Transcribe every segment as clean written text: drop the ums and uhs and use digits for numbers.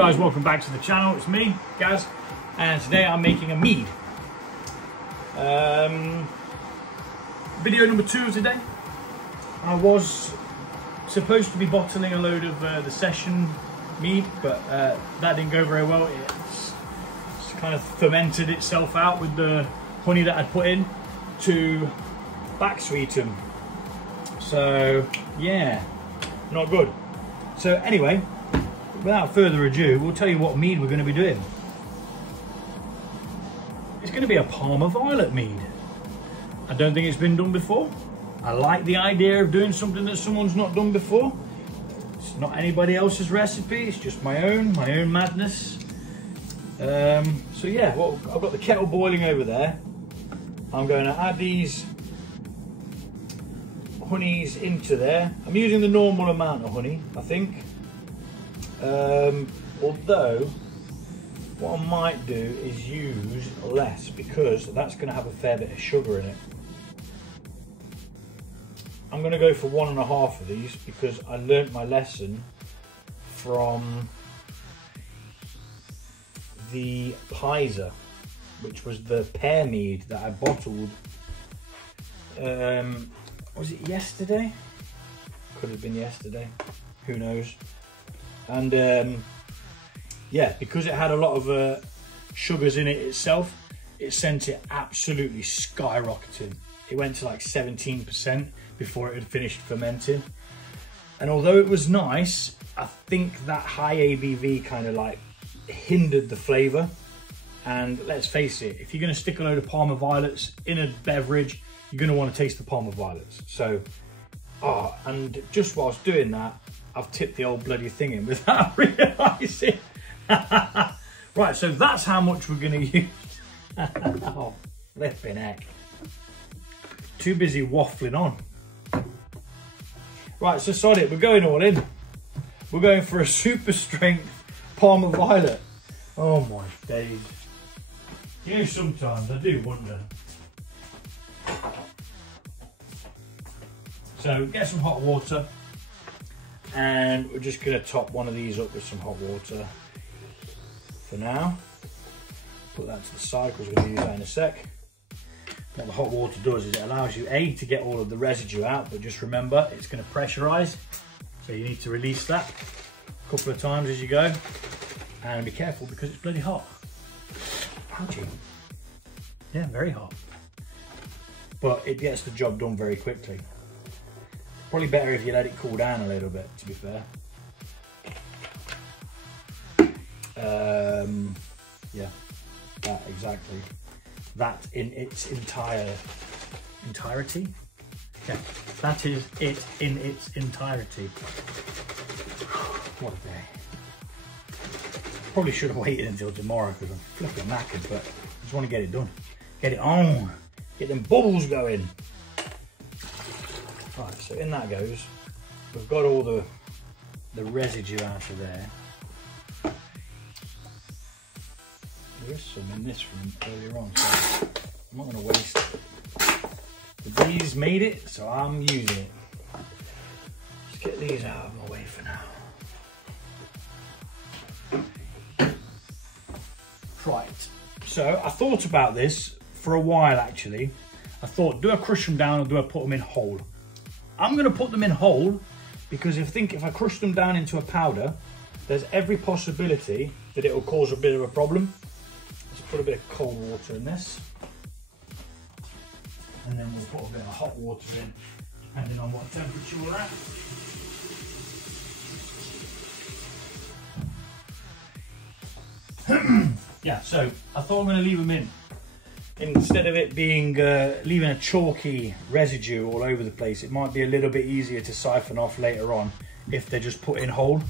guys, welcome back to the channel. It's me, Gaz, and today I'm making a mead. Video number 2 today. I was supposed to be bottling a load of the session mead, but that didn't go very well. It's kind of fermented itself out with the honey that I'd put in to back sweeten. So yeah, not good. So anyway, without further ado, we'll tell you what mead we're going to be doing. It's going to be a Parma Violet mead. I don't think it's been done before. I like the idea of doing something that someone's not done before. It's not anybody else's recipe, it's just my own madness. So yeah, well, I've got the kettle boiling over there. I'm going to add these honeys into there. I'm using the normal amount of honey, I think. Although what I might do is use less, because that's going to have a fair bit of sugar in it. I'm going to go for 1.5 of these because I learnt my lesson from the Pisa, which was the pear mead that I bottled. Was it yesterday? Could have been yesterday. Who knows? And yeah, because it had a lot of sugars in it itself, it sent it absolutely skyrocketing. It went to like 17% before it had finished fermenting. And although it was nice, I think that high ABV kind of like hindered the flavour. And let's face it, if you're going to stick a load of Parma Violets in a beverage, you're going to want to taste the Parma Violets. So, and just whilst doing that, I've tipped the old bloody thing in without realising. Right, so that's how much we're going to use. Oh, flipping heck. Too busy waffling on. Right, so sod it, we're going all in. We're going for a super strength Parma Violet. Oh my days. You know, sometimes I do wonder. So get some hot water, and we're just going to top one of these up with some hot water for now. Put that to the side because we're going to use that in a sec. What the hot water does is it allows you to get all of the residue out, but just remember it's going to pressurize, so you need to release that a couple of times as you go, and be careful because it's bloody hot. Ouchie. Yeah, very hot, but it gets the job done very quickly. Probably better if you let it cool down a little bit, to be fair. Yeah, that exactly. That in its entirety. Yeah, that is it in its entirety. What a day. Probably should have waited until tomorrow because I'm flipping knackered, but I just want to get it done. Get it on. Get them bubbles going. Right, so in that goes. We've got all the residue out of there. There is some in this from earlier on, so I'm not going to waste it. The bees made it, so I'm using it. Let's get these out of my way for now. Right, so I thought about this for a while actually. I thought, do I crush them down or do I put them in whole? I'm going to put them in whole because I think if I crush them down into a powder, there's every possibility that it will cause a bit of a problem. Let's put a bit of cold water in this, and then we'll put a bit of hot water in, depending on what temperature we're at. Yeah, so I thought I'm going to leave them in. Instead of it being leaving a chalky residue all over the place, it might be a little bit easier to siphon off later on if they're just put in whole.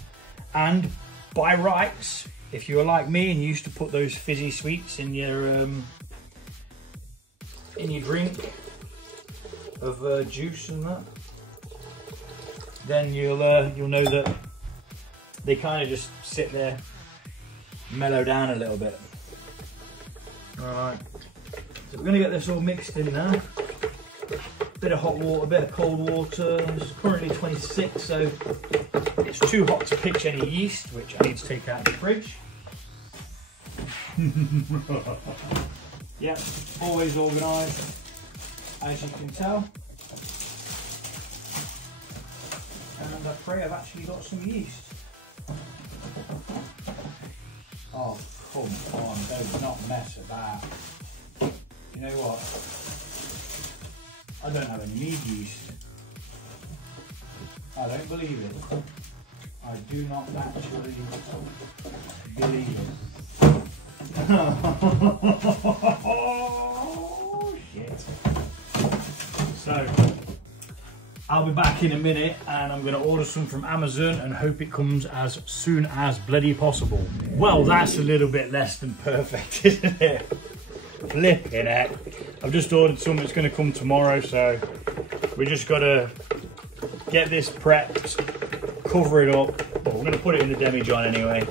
And by rights, if you were like me and you used to put those fizzy sweets in your drink of juice and that, then you'll know that they kind of just sit there, mellow down a little bit. All right. So we're going to get this all mixed in now. Bit of hot water, bit of cold water. It's currently 26, so It's too hot to pitch any yeast, which I need to take out of the fridge. Yep, always organised, as you can tell. And I pray I've actually got some yeast. Oh, come on, do not mess about. You know what? I don't have any mead yeast. I don't believe it. I do not actually believe it. Oh, shit. So, I'll be back in a minute and I'm going to order some from Amazon and hope it comes as soon as bloody possible. Well, that's a little bit less than perfect, isn't it? Flipping it. I've just ordered some, it's going to come tomorrow, so we just got to get this prepped, cover it up. Well, we're going to put it in the demijohn anyway.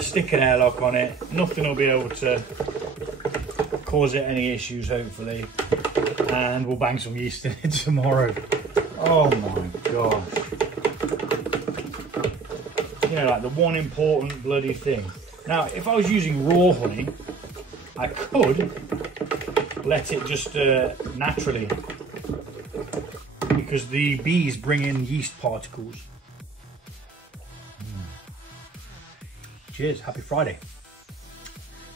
Stick an airlock on it. Nothing will be able to cause it any issues, hopefully. And we'll bang some yeast in it tomorrow. Oh my gosh. You know, like the one important bloody thing. Now, if I was using raw honey, I could let it just naturally, because the bees bring in yeast particles. Cheers, happy Friday.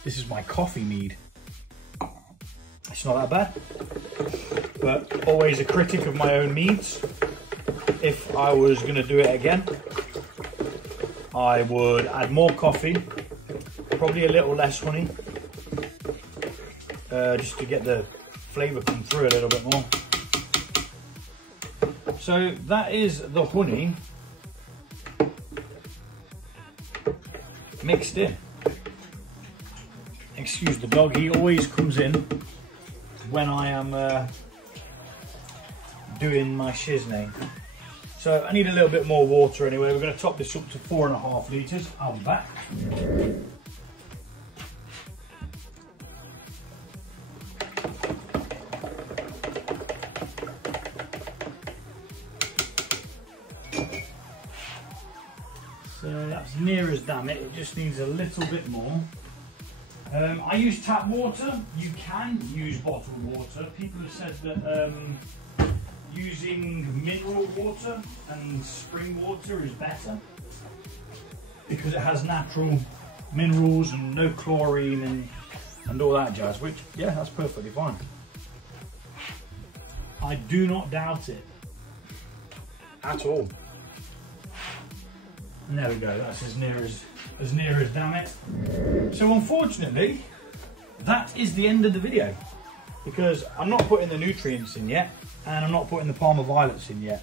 This is my coffee mead. It's not that bad, but always a critic of my own meads. If I was going to do it again, I would add more coffee, probably a little less honey, just to get the flavour come through a little bit more. So that is the honey mixed in. Excuse the dog, he always comes in when I am doing my shiznay. So I need a little bit more water anyway. We're going to top this up to 4.5 litres. I'll be back. So that's near as damn it. It just needs a little bit more. I use tap water. You can use bottled water. People have said that using mineral water and spring water is better because it has natural minerals and no chlorine and all that jazz, which, yeah, that's perfectly fine. I do not doubt it at all. And there we go, that's as near as damn it. So unfortunately, that is the end of the video because I'm not putting the nutrients in yet and I'm not putting the Parma Violets in yet.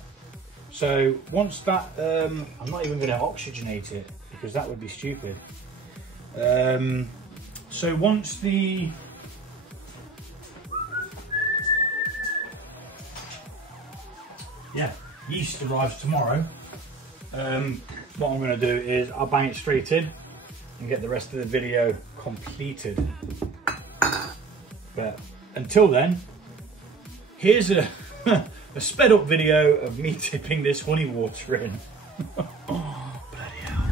So once that, I'm not even going to oxygenate it because that would be stupid. So once the yeast arrives tomorrow, what I'm going to do is I'll bang it straight in and get the rest of the video completed. But until then, here's a sped up video of me tipping this honey water in. Oh, bloody hell.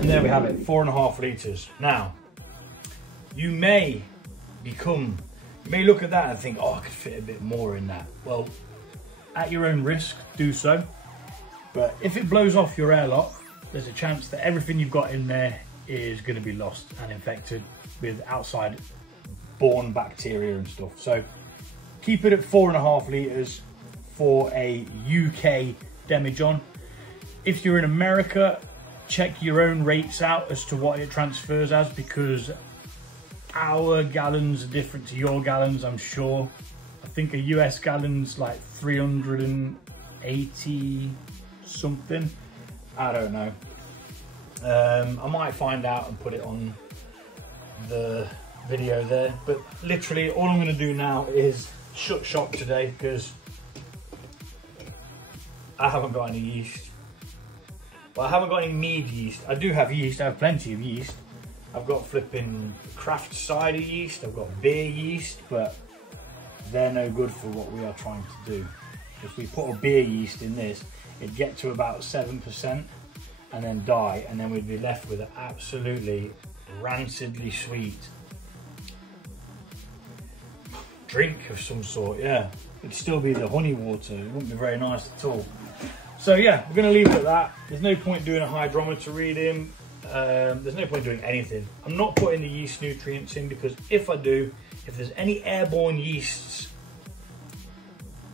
And there we have it, 4.5 litres. Now, you may look at that and think, oh, I could fit a bit more in that. Well, at your own risk, do so. But if it blows off your airlock, there's a chance that everything you've got in there is going to be lost and infected with outside born bacteria and stuff. So keep it at 4.5 litres for a UK demijohn. If you're in America, check your own rates out as to what it transfers as, because our gallons are different to your gallons, I'm sure. I think a US gallon's like 380 something. I don't know. I might find out and put it on the video there, but literally all I'm going to do now is shut shop today because I haven't got any yeast. Well, I haven't got any mead yeast. I do have yeast, I have plenty of yeast. I've got flipping craft cider yeast, I've got beer yeast, but they're no good for what we are trying to do. If we put a beer yeast in this, it'd get to about 7% and then die, and then we'd be left with an absolutely rancidly sweet drink of some sort. Yeah, it'd still be the honey water. It wouldn't be very nice at all. So yeah, we're going to leave it at that. There's no point doing a hydrometer reading. There's no point doing anything. I'm not putting the yeast nutrients in, because if I do, if there's any airborne yeasts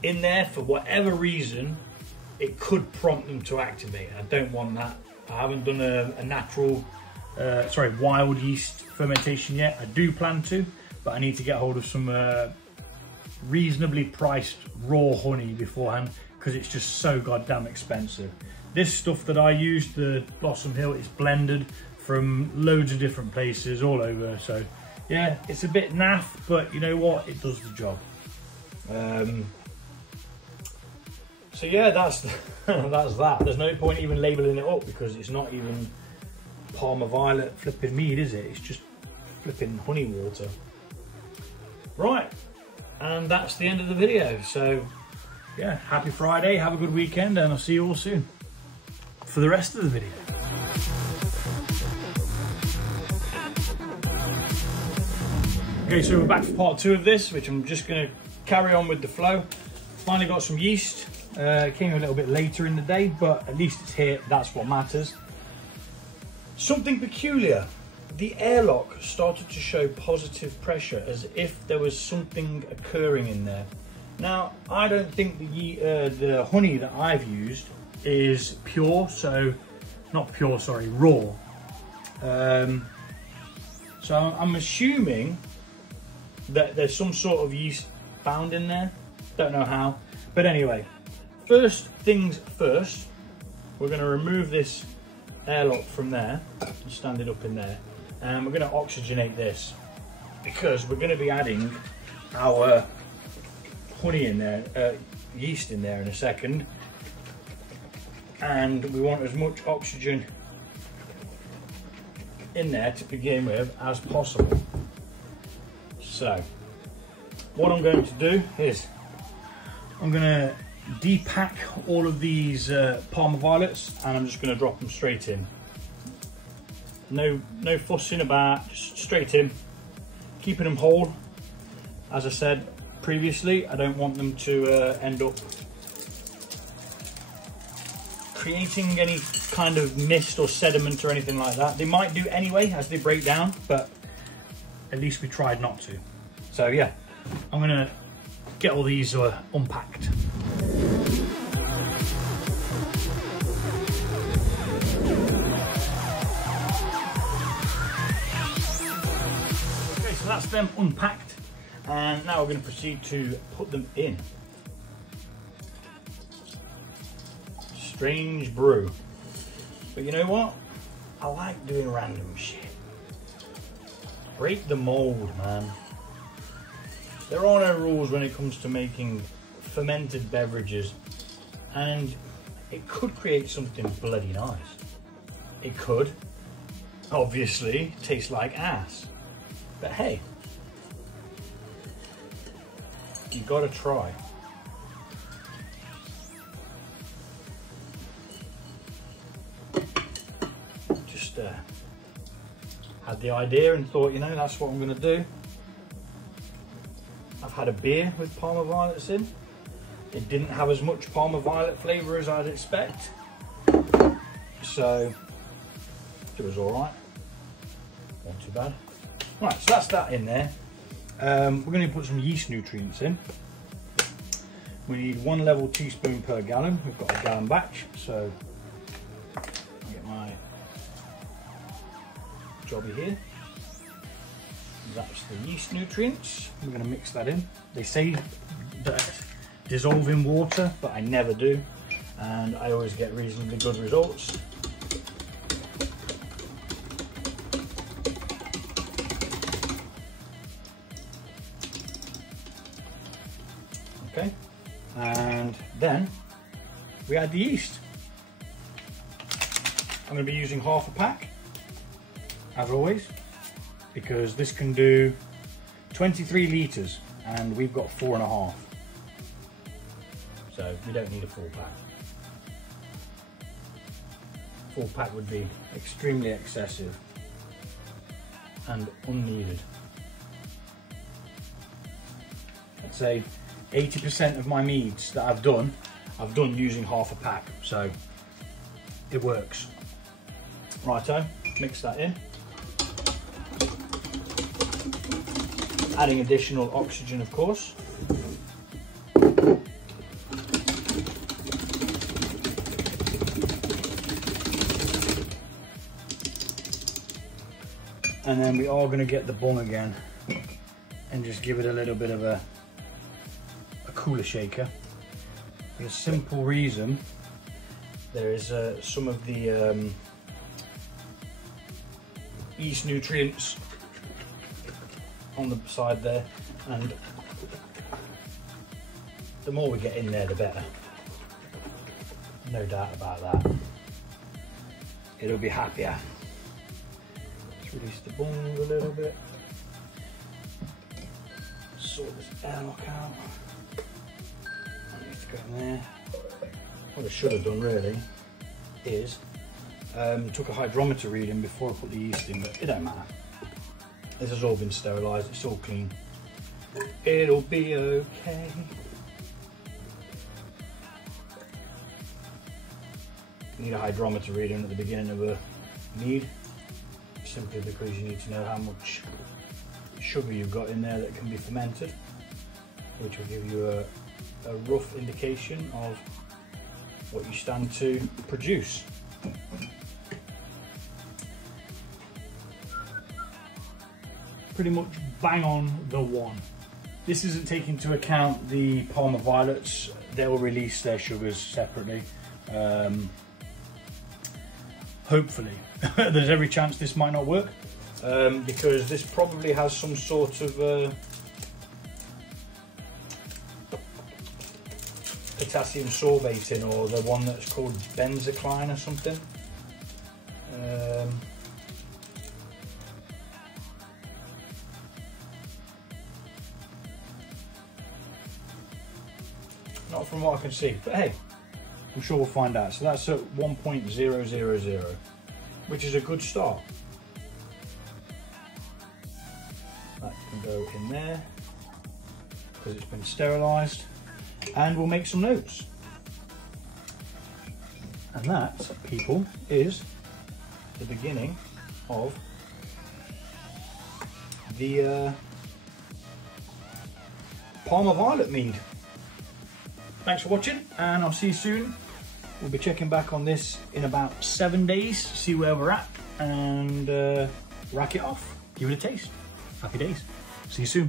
in there for whatever reason, it could prompt them to activate. I don't want that. I haven't done a natural, wild yeast fermentation yet. I do plan to, but I need to get hold of some reasonably priced raw honey beforehand, because it's just so goddamn expensive. This stuff that I use, the Blossom Hill, is blended from loads of different places all over. So yeah, it's a bit naff, but you know what? It does the job. So yeah, that's that's that. There's no point even labelling it up, because it's not even Parma Violet flipping mead, is it? It's just flipping honey water. Right, and that's the end of the video. So yeah, happy Friday, have a good weekend, and I'll see you all soon for the rest of the video. Okay, so we're back for part 2 of this, which I'm just going to carry on with the flow. Finally got some yeast. It came a little bit later in the day, but at least it's here. That's what matters. Something peculiar. The airlock started to show positive pressure, as if there was something occurring in there. Now, I don't think the honey that I've used is pure, so not pure, sorry, raw. So I'm assuming that there's some sort of yeast found in there. Don't know how, but anyway, first things first, we're going to remove this airlock from there and stand it up in there, and we're going to oxygenate this, because we're going to be adding our honey in there, yeast in there in a second, and we want as much oxygen in there to begin with as possible. So what I'm going to do is I'm going to depack all of these Parma Violets, and I'm just going to drop them straight in. No fussing about, just straight in, keeping them whole. As I said previously, I don't want them to end up creating any kind of mist or sediment or anything like that. They might do anyway as they break down, but at least we tried not to. So yeah, I'm gonna get all these unpacked. Okay, so that's them unpacked, and now we're going to proceed to put them in. Strange brew, but you know what? I like doing random shit. Break the mold, man. There are no rules when it comes to making fermented beverages, and it could create something bloody nice. It could, obviously, taste like ass, but hey, you gotta try. Just had the idea and thought, you know, that's what I'm gonna do. I've had a beer with Parma Violets in. It didn't have as much Parma Violet flavour as I'd expect, so it was all right. Not too bad. Right, so that's that in there. We're going to put some yeast nutrients in. We need 1 level teaspoon per gallon. We've got a gallon batch, so I'll get my jobby here. That's the yeast nutrients. We're going to mix that in. They say that dissolve in water, but I never do, and I always get reasonably good results. Okay, and then we add the yeast. I'm going to be using half a pack, as always, because this can do 23 litres, and we've got 4.5. So we don't need a full pack. Full pack would be extremely excessive and unneeded. I'd say 80% of my meads that I've done using half a pack, so it works. Righto, mix that in. Adding additional oxygen, of course. And then we are going to get the bung again and just give it a little bit of a cooler shaker. For a simple reason, there is some of the yeast nutrients on the side there, and the more we get in there, the better. No doubt about that. It'll be happier. Let's release the bung a little bit. Sort this airlock out. That needs to go in there. What I should have done really is took a hydrometer reading before I put the yeast in, but it don't matter. This has all been sterilised, it's all clean. It'll be okay. You need a hydrometer reading at the beginning of a mead, simply because you need to know how much sugar you've got in there that can be fermented, which will give you a rough indication of what you stand to produce. Pretty much bang on the one. This isn't taking into account the Parma Violets. They'll release their sugars separately. Hopefully. There's every chance this might not work, because this probably has some sort of potassium sorbate in, or the one that's called benzocaine or something. Not from what I can see, but hey, I'm sure we'll find out. So that's at 1.000, which is a good start. That can go in there because it's been sterilised, and we'll make some notes. And that, people, is the beginning of the Parma Violet mead. Thanks for watching, and I'll see you soon. We'll be checking back on this in about 7 days, see where we're at, and rack it off, give it a taste. Happy days. See you soon.